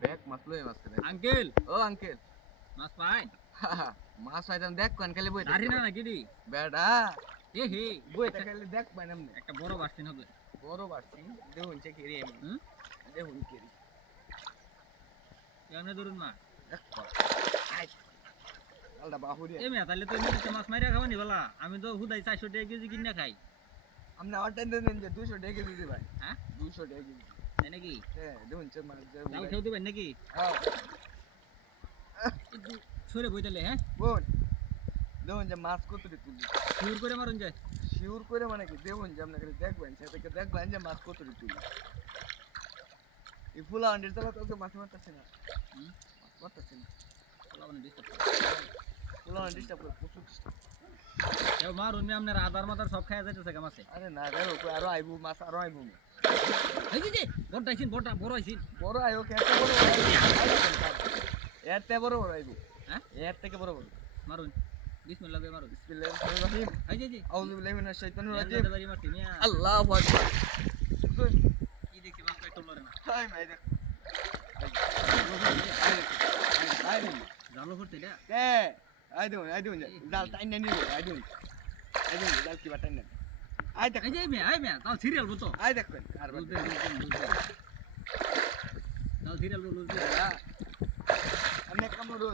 bag মাছ লই মাছ করে uncle ও uncle মাছ পাই মাছ হয়তাম দেখ কোন খালি বই দাঁড়ি না নাকি রে বেডা এ হে বই খালি দেখ পাই না একটা বড় বাসিন হবে বড় বাড়ছি দেখুন চে কি রে হুম দেখুন কি রে কেমনে ধরুন না দেখ আই আলদা বাহুরি এ মেয়া তাহলে তো এমনি মাছ মাইরা খাওয়ানি বলা আমি তো হুদাই 400 টাকা কেজি কিনা খাই আপনি অর্ডার দেন যে 200 টাকা কেজি দিতে ভাই হ্যাঁ 200 টাকা কেজি তাই নাকি হ্যাঁ দেখুন চে মাছ দে জাল খেতে পারি নাকি হ্যাঁ একটু সরে বই তাহলে হ্যাঁ বোন দেখুন যে মাছ কত রে তুলি সুর করে মারুন যায় শিওর করে মানে কি দেখুন যে আপনাকে দেখবেন সেটাকে দেখবেন যে মাছ কত রে তুলি এই ফুলা আন্ডের চালা তো মাছ মারতেছে না মাছ মারতেছে না বলা মানে ডিস্টার্ব ফুলা আন্ডের ডিস্টার্ব করে প্রচুর ডিস্টার্ব এও মারুন নি আপনার আদার মাদার সব খাইয়া যাইতেছে গামাছে আরে না দেখো কই আরো আইবো মাছ আরো আইবো এই যে বড় আইছিন বড় আইছিন বড় আইও কেটে বড় এর তে বড় আইবো হ্যাঁ এর থেকে বড় মারুন বিসমিল্লাহ বে মারুন বিসমিল্লাহির রহমানির রহিম এই যে আউযু বিল্লাহি মিনাশ শাইতানির রাজিম রাজিম বাড়ি মারছি মিয়া আল্লাহু আকবার কি দেখছি বাপ কাই টলরে না হাই মাই দেখ আই দেখ জালো করতে এটা আই দেখ জাল টাইন না নিও আই দেখ জাল কি বাটাই না আই দেখ এই যে মেয়া তাও সিরিয়াল বলতো আই দেখ আর বলতে তাও সিরিয়াল বলতে আমি এক কামড়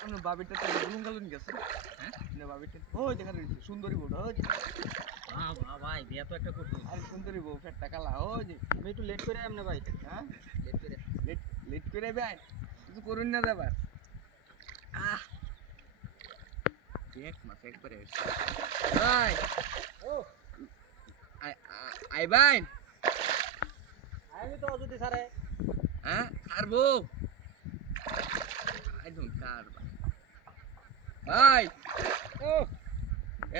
কোন বাবিটা তো গুলুঙ্গালুন গেছে হ্যাঁ না বাবিটা ওই দেখা রইছে সুন্দরী বউ ওই বাহ ভাই বিয়া তো একটা করছো আর সুন্দরী বউ ফেটটা কালা ওই যে আমি একটু লেট করে আমনে ভাই হ্যাঁ লেট করে লেট করে ভাই কিছু করুন না দাবার আহ দেখ মাছ একবারে ভাই ও আই ভাই আমি তো যদি সারে হ্যাঁ ছাড়বো একদম কার ভাই ও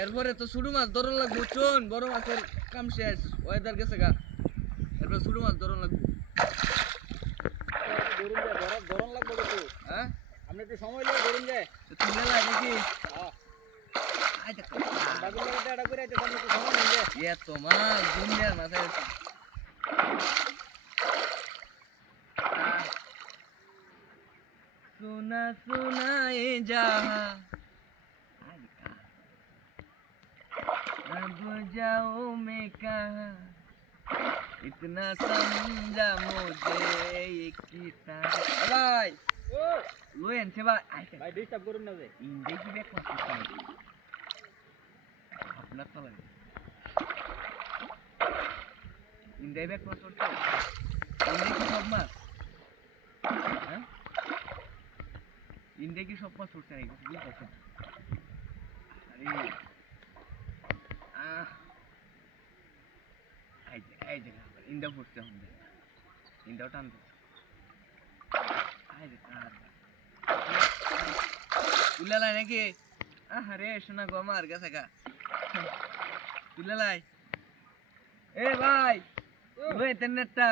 এরপরে তো ছোট মাছ ধরন লাগবো চুন বড় মাছের কাম শেষ ওয়েদার গেছে গা এরপর ছোট মাছ ধরন লাগবো ধরন লাগবে তো হ্যাঁ আপনি একটু সময় নিয়ে ধরুন যায় তুলে লাই নাকি হ্যাঁ আই দেখ বাবুর লাগে এটা করে আইতে সামনে একটু সময় নিয়ে এ তো মাছ দুনিয়ার মাছ আছে सुना सुना ये जहां अब जाओ मैं कहाँ इतना समझा मुझे ये कितना भाई ও लोयन से भाई ভাই ডিস্টার্ব করুন না যে इंडिया की बैक मत अपना तो लगे इंडिया बैक मत करते इंडिया की सब मत हैं इंडिया की सब मत उठते नहीं कुछ भी कैसे अरे आई जगह पर इंडिया फुटते होंगे इंडिया टान दे आई जगह তুলে লাই নাকি আরে শোনা গো আমার গেছে গা তুলে লাই এ ভাই ওই তেনেটা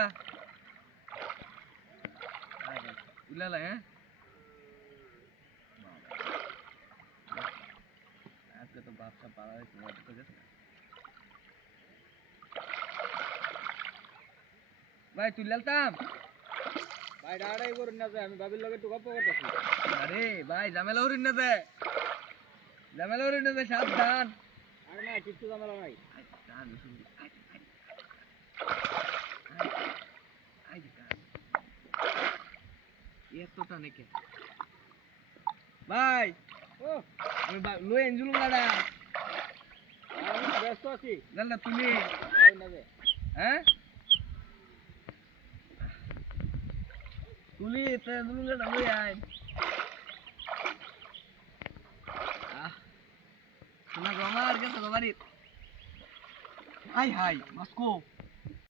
তুলে লাই হ্যাঁ আজকে তো বাপসা পাড়া হয়েছে মতো তো গেছে ভাই তুলে আলতাম ভাই ডাড়াই করুন না যে আমি বাবির লগে একটু গল্প করতেছি আরে ভাই ঝামেলা হরিণ না দে সাবধান আরে না কিছু ঝামেলা নাই এতটা নাকি ভাই ও আমি লই এনজুলুম গাড়া আমি ব্যস্ত আছি জান না তুমি ভাই না যে হ্যাঁ তুলি তো এনজুলুম গাড়া লই আয় শোনা গো আমার গেছে গো বাড়ি হাই হাই মাস্কো